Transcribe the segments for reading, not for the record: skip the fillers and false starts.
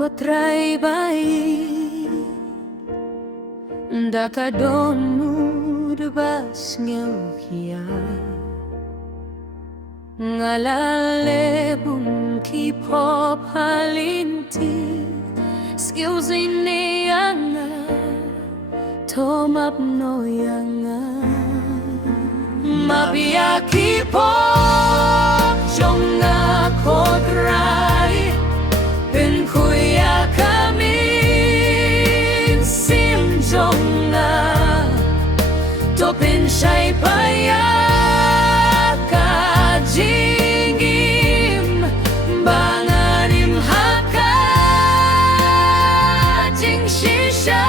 kotrai bayi Dakadonu debas ngeuhia Ngalale bun ki pop halinti Skills ini anga Tomap no yanga Mabia ki pop jonga kotrai Ben kuya kami sim jonga Topin shai paya ka jingim Banganim haka jing shisha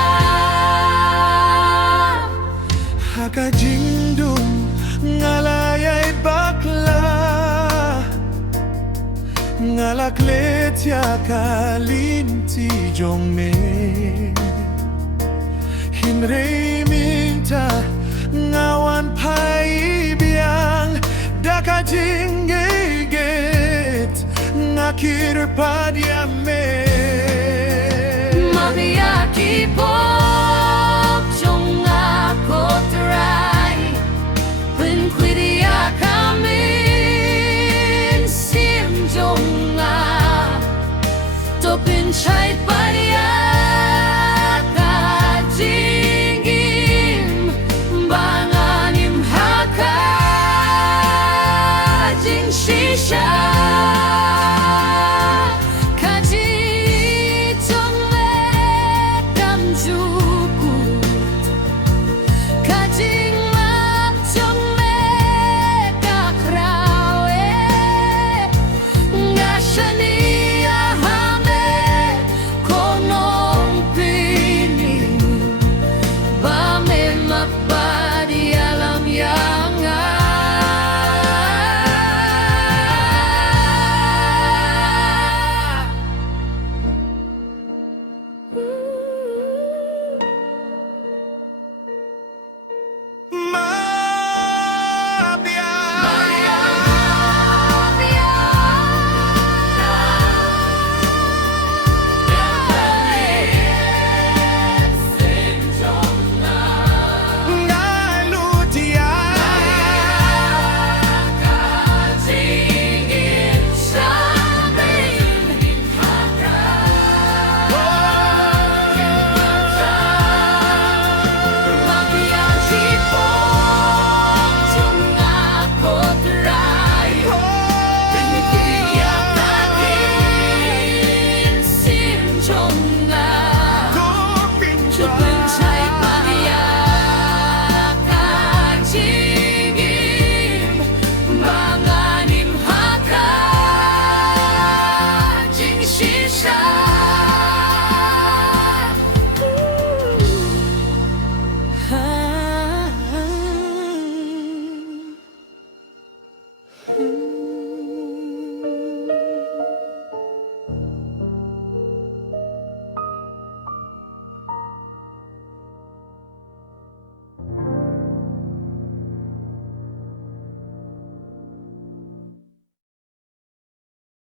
Haka jingdum ngalayay bakla Ngalaklet ya kalinti jongme Hinrei minta ngawan pai biang Daka jinggeget ngakir padiame Mabiaki pop jonga kotrai Ben kwidia kamin sim jonga Topin chait